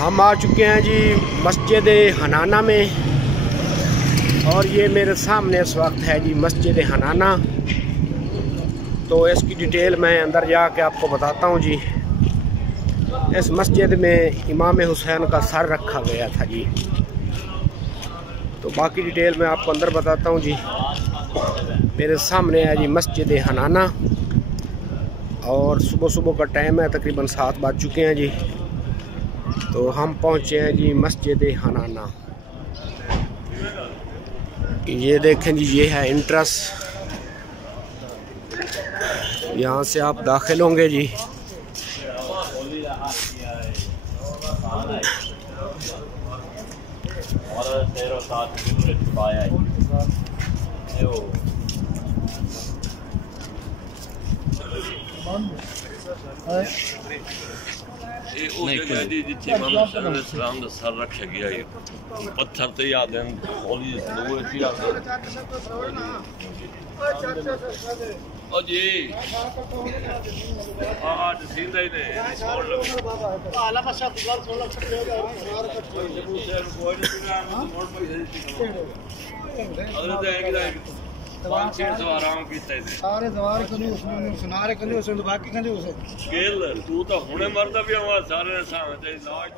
हम आ चुके हैं जी मस्जिद हनाना में, और ये मेरे सामने इस वक्त है जी मस्जिद हनाना। तो इसकी डिटेल मैं अंदर जाके आपको बताता हूँ जी। इस मस्जिद में इमाम हुसैन का सर रखा गया था जी। तो बाकी डिटेल मैं आपको अंदर बताता हूँ जी। मेरे सामने है जी मस्जिद हनाना, और सुबह सुबह का टाइम है, तकरीबन 7 बज चुके हैं जी। तो हम पहुँचे हैं जी मस्जिद हनाना। ये देखें जी, ये है एंट्रेंस, यहाँ से आप दाखिल होंगे जी। इस्लाम का सर रखा गया है पत्थर ते याद है होली ओ जी आज सीधा ही ने छोड़ लो आला पासा गुजार छोड़ सकते हो अगले तो है कि 5-6 सवार आराम कीता है सारे सवार कने उसने सुनारे कने उसने बाकी कने उसे गेल तू तो हुणे मरदा भी हमारे सारे ने सामने लाज